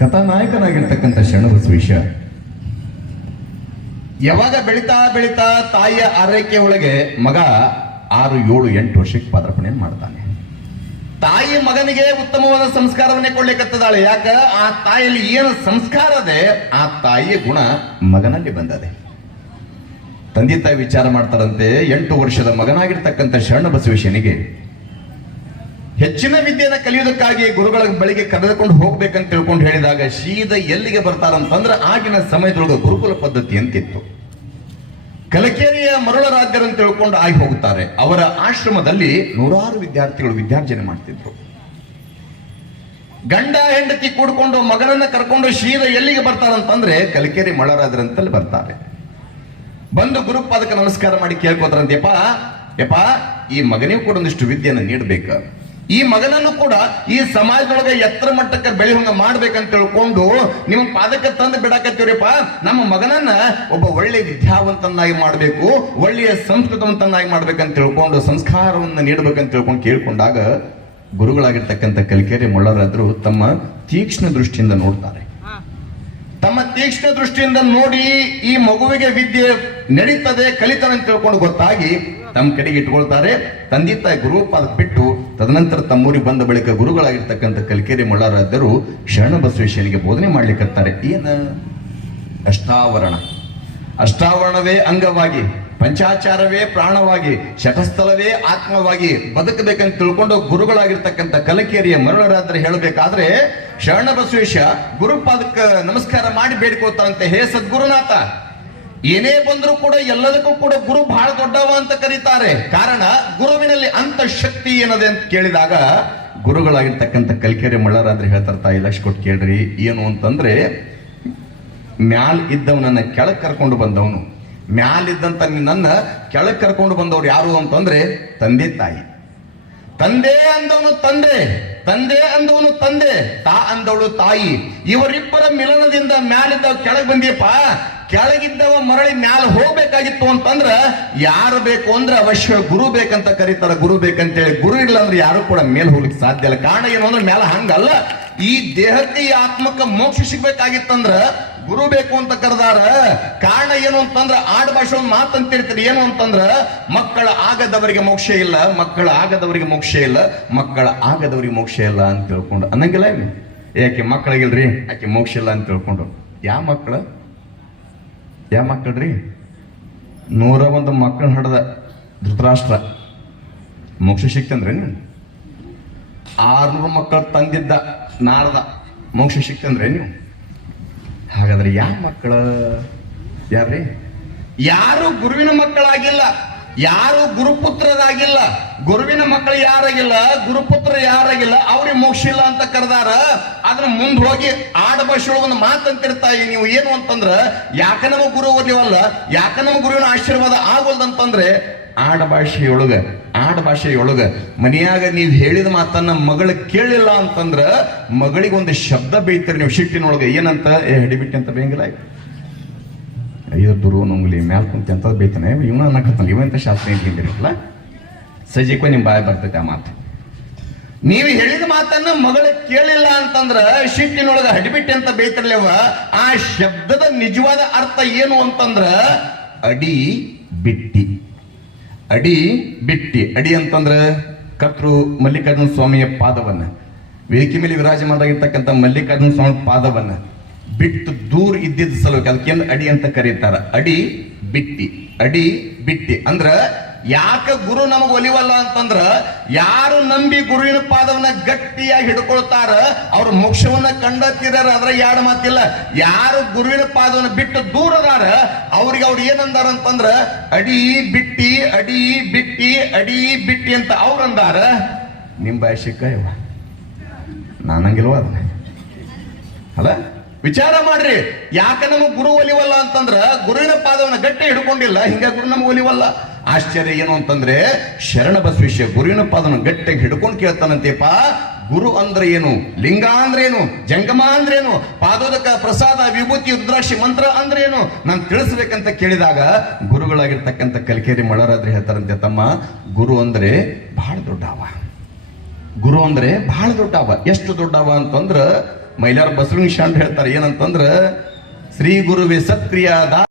ಕಥಾನಾಯಕನಾಗಿರ್ತಕ್ಕಂಥ ಶರಣಬಸವೇಶ ಯಾವಾಗ ಬೆಳಿತಾ ಬೆಳಿತಾ ತಾಯಿಯ ಆರೈಕೆ ಒಳಗೆ ಮಗ 6, 7, 8 ವರ್ಷಕ್ಕೆ ಪಾದಾರ್ಪಣೆ ಮಾಡ್ತಾನೆ. ತಾಯಿ ಮಗನಿಗೆ ಉತ್ತಮವಾದ ಸಂಸ್ಕಾರವನ್ನೇ ಕೊಡ್ಲಿಕ್ಕತ್ತದಾಳೆ. ಯಾಕ? ಆ ತಾಯಿಯಲ್ಲಿ ಏನು ಸಂಸ್ಕಾರ ಅದೇ ಆ ತಾಯಿಯ ಗುಣ ಮಗನಲ್ಲಿ ಬಂದದೆ. ತಂದೆ ತಾಯಿ ವಿಚಾರ ಮಾಡ್ತಾರಂತೆ, 8 ವರ್ಷದ ಮಗನಾಗಿರ್ತಕ್ಕಂಥ ಶರಣಬಸವೇಶನಿಗೆ ಹೆಚ್ಚಿನ ವಿದ್ಯೆಯನ್ನು ಕಲಿಯುವುದಕ್ಕಾಗಿ ಗುರುಗಳ ಬಳಿಗೆ ಕರೆದುಕೊಂಡು ಹೋಗ್ಬೇಕಂತ ತಿಳ್ಕೊಂಡು ಹೇಳಿದಾಗ ಸೀದಾ ಎಲ್ಲಿಗೆ ಬರ್ತಾರಂತಂದ್ರೆ ಆಗಿನ ಸಮಯದೊಳಗೆ ಗುರುಕುಲ ಪದ್ಧತಿ ಅಂತಿತ್ತು. ಕಲಕೇರಿಯ ಮರುಳರಾಜರಂತ ತಿಳ್ಕೊಂಡು ಆಗಿ ಹೋಗುತ್ತಾರೆ. ಅವರ ಆಶ್ರಮದಲ್ಲಿ 100 ವಿದ್ಯಾರ್ಥಿಗಳು ವಿದ್ಯಾರ್ಜನೆ ಮಾಡ್ತಿದ್ರು. ಗಂಡ ಹೆಂಡತಿ ಕೂಡ್ಕೊಂಡು ಮಗನನ್ನ ಕರ್ಕೊಂಡು ಸೀದಾ ಎಲ್ಲಿಗೆ ಬರ್ತಾರಂತಂದ್ರೆ ಕಲಕೇರಿ ಮರುಳರಾಜರಂತಲ್ಲಿ ಬರ್ತಾರೆ. ಬಂದು ಗುರುಪಾದಕ ನಮಸ್ಕಾರ ಮಾಡಿ ಕೇಳ್ಕೋತಾರಂತೆ, ಯಪ್ಪ ಈ ಮಗನಿಗೂ ಕೂಡ ಒಂದಿಷ್ಟು ವಿದ್ಯೆಯನ್ನು ನೀಡಬೇಕು, ಈ ಮಗನನ್ನು ಕೂಡ ಈ ಸಮಾಜದೊಳಗೆ ಎತ್ತರ ಮಟ್ಟಕ್ಕೆ ಬೆಳೆಯುವಂಗ ಮಾಡ್ಬೇಕಂತ ತಿಳ್ಕೊಂಡು ನಿಮ್ಮ ಪಾದಕ್ಕೆ ತಂದು ಬಿಡಾಕತ್ತೀವ್ರಿಪ್ಪ. ನಮ್ಮ ಮಗನನ್ನ ಒಬ್ಬ ಒಳ್ಳೆ ವಿದ್ಯಾವಂತನಾಗಿ ಮಾಡಬೇಕು, ಒಳ್ಳೆಯ ಸಂಸ್ಕೃತವಂತನಾಗಿ ಮಾಡ್ಬೇಕಂತ ತಿಳ್ಕೊಂಡು ಸಂಸ್ಕಾರವನ್ನು ನೀಡಬೇಕಂತ ತಿಳ್ಕೊಂಡು ಕೇಳ್ಕೊಂಡಾಗ ಗುರುಗಳಾಗಿರ್ತಕ್ಕಂಥ ಕಲಿಕೇರಿ ಮುಳ್ಳರಾದ್ರು ತಮ್ಮ ತೀಕ್ಷ್ಣ ದೃಷ್ಟಿಯಿಂದ ನೋಡ್ತಾರೆ. ತಮ್ಮ ತೀಕ್ಷ್ಣ ದೃಷ್ಟಿಯಿಂದ ನೋಡಿ ಈ ಮಗುವಿಗೆ ವಿದ್ಯೆ ನಡೀತದೆ, ಕಲಿತಾನೆ ಅಂತ ತಿಳ್ಕೊಂಡು ಗೊತ್ತಾಗಿ ತಮ್ಮ ಕಡೆಗೆ ಇಟ್ಕೊಳ್ತಾರೆ. ತಂದೆ ತಾಯಿ ಗುರುಪಾದಕ್ಕೆ ಬಿಟ್ಟು ತದನಂತರ ತಮ್ಮೂರಿಗೆ ಬಂದ ಬಳಿಕ ಗುರುಗಳಾಗಿರ್ತಕ್ಕಂಥ ಕಲಿಕೇರಿ ಮುಳ್ಳರಾದರು ಶರಣಬಸವೇಶನಿಗೆ ಬೋಧನೆ ಮಾಡ್ಲಿಕ್ಕತ್ತಾರೆ. ಏನ? ಅಷ್ಟಾವರಣವೇ ಅಂಗವಾಗಿ, ಪಂಚಾಚಾರವೇ ಪ್ರಾಣವಾಗಿ, ಶತಸ್ಥಲವೇ ಆತ್ಮವಾಗಿ ಬದುಕಬೇಕಂತ ತಿಳ್ಕೊಂಡು ಗುರುಗಳಾಗಿರ್ತಕ್ಕಂಥ ಕಲಕೇರಿಯ ಮರುಳರಾದ್ರೆ ಹೇಳಬೇಕಾದ್ರೆ ಶರಣಬಸವೇಶ ಗುರುಪಾದಕ್ಕೆ ನಮಸ್ಕಾರ ಮಾಡಿ ಬೇಡ್ಕೋತಾರಂತೆ, ಹೇ ಸದ್ಗುರುನಾಥ, ಏನೇ ಬಂದರೂ ಕೂಡ ಎಲ್ಲದಕ್ಕೂ ಕೂಡ ಗುರು ಬಹಳ ದೊಡ್ಡವ ಅಂತ ಕರೀತಾರೆ. ಕಾರಣ ಗುರುವಿನಲ್ಲಿ ಅಂತ ಶಕ್ತಿ ಏನದೆ ಅಂತ ಕೇಳಿದಾಗ ಗುರುಗಳಾಗಿರ್ತಕ್ಕಂಥ ಕಲಿಕೇರಿ ಮಳ್ಳರಾದ್ರೆ ಹೇಳ್ತಾರೆ, ತಾಯಿ ಲಕ್ಷ ಕೊಟ್ಟು ಕೇಳ್ರಿ ಏನು ಅಂತಂದ್ರೆ, ಮ್ಯಾಲ್ ಇದ್ದವನನ್ನ ಕೆಳಗ್ ಕರ್ಕೊಂಡು ಬಂದವನು, ಮ್ಯಾಲಿದ್ದಂತ ನನ್ನ ಕೆಳಗ್ ಕರ್ಕೊಂಡು ಬಂದವ್ರು ಯಾರು ಅಂತಂದ್ರೆ ತಂದೆ ತಾಯಿ. ತಂದೆ ಅಂದವನು ತಂದೆ, ತಂದೆ ಅಂದವನು ತಂದೆ, ತಾ ಅಂದವಳು ತಾಯಿ. ಇವರಿಬ್ಬರ ಮಿಲನದಿಂದ ಮ್ಯಾಲಿದ್ದವ ಕೆಳಗ್ ಬಂದಿಯಪ್ಪ. ಕೆಳಗಿದ್ದವ ಮರಳಿ ಮ್ಯಾಲ ಹೋಗ್ಬೇಕಾಗಿತ್ತು ಅಂತಂದ್ರ ಯಾರು ಬೇಕು ಅಂದ್ರೆ ಅವಶ್ಯ ಗುರು ಬೇಕಂತ ಕರೀತಾರ. ಗುರು ಬೇಕಂತೇಳಿ ಗುರು ಇಲ್ಲ ಅಂದ್ರೆ ಯಾರು ಕೂಡ ಮೇಲೆ ಹೋಗ್ಲಿಕ್ಕೆ ಸಾಧ್ಯ ಇಲ್ಲ. ಕಾರಣ ಏನು ಅಂದ್ರೆ ಮ್ಯಾಲ ಹಂಗಲ್ಲ, ಈ ದೇಹಕ್ಕೆ ಈ ಆತ್ಮಕ್ಕೆ ಮೋಕ್ಷ ಸಿಗ್ಬೇಕಾಗಿತ್ತಂದ್ರ ಗುರು ಬೇಕು ಅಂತ ಕರೆದಾರ. ಕಾರಣ ಏನು ಅಂತಂದ್ರ ಆಡ ಭಾಷೆ ಒಂದು ಮಾತಂತಿರ್ತೀರಿ, ಏನು ಅಂತಂದ್ರ ಮಕ್ಕಳ ಆಗದವರಿಗೆ ಮೋಕ್ಷ ಇಲ್ಲ, ಮಕ್ಕಳ ಆಗದವರಿಗೆ ಮೋಕ್ಷ ಇಲ್ಲ, ಮಕ್ಕಳ ಆಗದವರಿಗೆ ಮೋಕ್ಷ ಇಲ್ಲ ಅಂತ ತಿಳ್ಕೊಂಡು ಅನ್ನಂಗಿಲ್ಲ. ಯಾಕೆ ಮಕ್ಕಳಿಗಿಲ್ರಿ ಯಾಕೆ ಮೋಕ್ಷ ಇಲ್ಲ ಅಂತ ತಿಳ್ಕೊಂಡು ಯಾವ ಮಕ್ಕಳ್ರಿ? 101 ಮಕ್ಕಳ ಹಡದ ಧೃತರಾಷ್ಟ್ರ ಮೋಕ್ಷ ಸಿಕ್ತಂದ್ರೆ 600 ಮಕ್ಕಳ ತಂದಿದ್ದ ನಾರದ ಮೋಕ್ಷ ಸಿಕ್ತಂದ್ರೆ ನೀವು? ಹಾಗಾದ್ರೆ ಯಾವ ಮಕ್ಕಳ? ಯಾರ್ರಿ? ಯಾರು ಗುರುವಿನ ಮಕ್ಕಳಾಗಿಲ್ಲ, ಯಾರು ಗುರುಪುತ್ರರಾಗಿಲ್ಲ, ಗುರುವಿನ ಮಕ್ಕಳು ಯಾರಾಗಿಲ್ಲ, ಗುರುಪುತ್ರ ಯಾರಾಗಿಲ್ಲ, ಅವ್ರಿಗೆ ಮೋಕ್ಷ ಇಲ್ಲ ಅಂತ ಕರೆದಾರ. ಅದನ್ನ ಮುಂದೆ ಹೋಗಿ ಆಡ ಭಾಷೆ ಒಂದು ಮಾತಂತಿರ್ತಾ ನೀವು ಏನು ಅಂತಂದ್ರ, ಯಾಕ ನಮ್ಮ ಗುರು ಓದಿವಲ್ಲ, ಯಾಕ ನಮ್ಮ ಗುರುವಿನ ಆಶೀರ್ವಾದ ಆಗೋಲ್ದಂತಂದ್ರೆ ಆಡ ಭಾಷೆಯೊಳಗ ಮನೆಯಾಗ ನೀವು ಹೇಳಿದ ಮಾತನ್ನ ಮಗಳು ಕೇಳಿಲ್ಲ ಅಂತಂದ್ರ ಮಗಳಿಗೊಂದು ಶಬ್ದ ಬೈತೀರಿ ನೀವು ಸಿಟ್ಟಿನೊಳಗೆ. ಏನಂತ? ಹಿಡಿಬಿಟ್ಟಿ ಅಂತ ಬೇಂಗಿಲ್ಲ, ಅಯ್ಯೋ ದುರು ನಂಗ್ಲಿ ಮ್ಯಾಲ್ ಕುಂತಿ ಅಂತ ಬೈತಾನೆ, ಇವನ ಅನ್ನಕತ್ತಲ್ಲ, ಇವಂತ ಶಾಸ್ತ್ರ ಏನ್ತಿರಲ್ಲ ಸಜಿಕೋ ನಿಮ್ ಬಾಯ್ ಬರ್ತೈತೆ ಆ ಮಾತು. ನೀವು ಹೇಳಿದ ಮಾತನ್ನ ಮಗಳು ಕೇಳಿಲ್ಲ ಅಂತಂದ್ರ ಸಿಟ್ಟಿನೊಳಗ ಹಡಿಬಿಟ್ಟಿ ಅಂತ ಬೈತಿರ್ಲೇವ. ಆ ಶಬ್ದದ ನಿಜವಾದ ಅರ್ಥ ಏನು ಅಂತಂದ್ರ ಅಡಿ ಬಿಟ್ಟಿ. ಅಡಿ ಅಂತಂದ್ರ ಕರ್ತೃ ಮಲ್ಲಿಕಾರ್ಜುನ ಸ್ವಾಮಿಯ ಪಾದವನ್ನ, ವೇದಿಕೆ ಮೇಲೆ ವಿರಾಜಮಾನರಾಗಿರ್ತಕ್ಕಂಥ ಮಲ್ಲಿಕಾರ್ಜುನ ಸ್ವಾಮಿ ಪಾದವನ್ನ ಬಿಟ್ಟು ದೂರ ಇದ್ದಿದ್ದ ಸಲುವಾಗಿ ಅದಕ್ಕೇನು ಅಡಿ ಅಂತ ಕರೀತಾರ. ಅಡಿ ಬಿಟ್ಟಿ ಅಂದ್ರ ಯಾಕ ಗುರು ನಮಗ್ ಒಲಿವಲ್ಲ ಅಂತಂದ್ರ ಯಾರು ನಂಬಿ ಗುರುವಿನ ಪಾದವನ್ನ ಗಟ್ಟಿಯಾಗಿ ಹಿಡ್ಕೊಳ್ತಾರ ಅವ್ರ ಮೋಕ್ಷವನ್ನ ಕಂಡತ್ತಿದಾರ. ಅದ್ರ ಎರಡು ಮಾತಿಲ್ಲ. ಯಾರು ಗುರುವಿನ ಪಾದವನ್ನ ಬಿಟ್ಟು ದೂರ ಅದಾರ ಅವ್ರಿಗೆ ಅವ್ರು ಏನಂದಾರ ಅಂತಂದ್ರ ಅಡಿ ಬಿಟ್ಟಿ ಅಂತ ಅವ್ರ ಅಂದಾರ. ನಿಮ್ ಭಾಷೆಕ ಇವ ನಾನಂಗಿಲ್ವ ಅದನ್ನ ಅಲ್ಲ. ವಿಚಾರ ಮಾಡ್ರಿ, ಯಾಕ ನಮಗ್ ಗುರು ಒಲಿವಲ್ಲ ಅಂತಂದ್ರ ಗುರುವಿನ ಪಾದವನ್ನ ಗಟ್ಟಿ ಹಿಡ್ಕೊಂಡಿಲ್ಲ, ಹಿಂಗ ಗುರು ನಮಗ್ ಒಲಿವಲ್ಲ. ಆಶ್ಚರ್ಯ ಏನು ಅಂತಂದ್ರೆ ಶರಣಬಸವೇಶ ಗುರುವಿನ ಪಾದವನ್ನು ಗಟ್ಟಿಯಾಗಿ ಹಿಡ್ಕೊಂಡು ಕೇಳ್ತಾನಂತೆಪ್ಪ, ಗುರು ಅಂದ್ರೆ ಏನು, ಲಿಂಗ ಅಂದ್ರೆ ಏನು, ಜಂಗಮ ಅಂದ್ರೇನು, ಪಾದೋದಕ ಪ್ರಸಾದ ವಿಭೂತಿ ರುದ್ರಾಕ್ಷಿ ಮಂತ್ರ ಅಂದ್ರೆ ಏನು ನಾನು ತಿಳಿಸ್ಬೇಕಂತ ಕೇಳಿದಾಗ ಗುರುಗಳಾಗಿರ್ತಕ್ಕಂಥ ಕಲಿಕೇರಿ ಮಳ್ಳರಾದ್ರೆ ಹೇಳ್ತಾರಂತೆ, ತಮ್ಮ ಗುರು ಅಂದ್ರೆ ಬಹಳ ದೊಡ್ಡವ. ಎಷ್ಟು ದೊಡ್ಡವ ಅಂತಂದ್ರ ಮೈಲಾರ ಬಸವಲಿಂಗ ಶಾಂಡ್ ಹೇಳ್ತಾರೆ ಏನಂತಂದ್ರ ಶ್ರೀ ಗುರುವೆ ಸತ್ಕ್ರಿಯಾದ